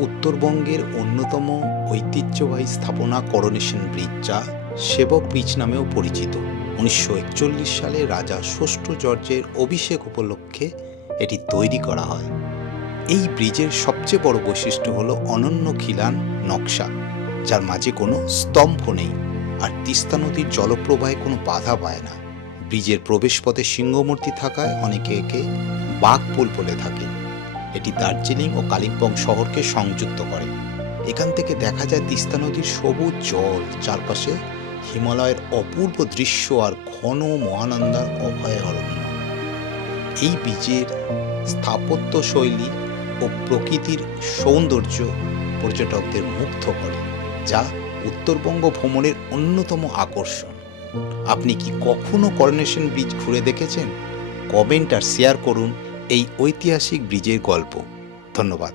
উত্তরবঙ্গের অন্যতম ঐতিহ্যবাহী স্থাপনা করোনেশন ব্রিজ যা সেবক ব্রিজ নামেও পরিচিত। উনিশশো একচল্লিশ সালে রাজা ষষ্ঠ জর্জের অভিষেক উপলক্ষে এটি তৈরি করা হয়। এই ব্রিজের সবচেয়ে বড় বৈশিষ্ট্য হলো অনন্য খিলান নকশা, যার মাঝে কোনো স্তম্ভ নেই আর তিস্তা নদীর জলপ্রবাহে কোনো বাধা পায় না। ব্রিজের প্রবেশপথে সিংহমূর্তি থাকায় অনেকে একে বাঘ বাঘপুল বলে থাকে এটি দার্জিলিং ও কালিম্পং শহরকে সংযুক্ত করে। এখান থেকে দেখা যায় তিস্তা নদীর সবুজ জল, চারপাশে হিমালয়ের অপূর্ব দৃশ্য আর ঘন মহানন্দার অভয়ারণ্য। এই বীজের স্থাপত্য শৈলী ও প্রকৃতির সৌন্দর্য পর্যটকদের মুগ্ধ করে, যা উত্তরবঙ্গ ভ্রমণের অন্যতম আকর্ষণ। আপনি কি কখনো করনেশন ব্রিজ ঘুরে দেখেছেন? কমেন্ট আর শেয়ার করুন। এই ঐতিহাসিক ব্রিজের গল্প। ধন্যবাদ।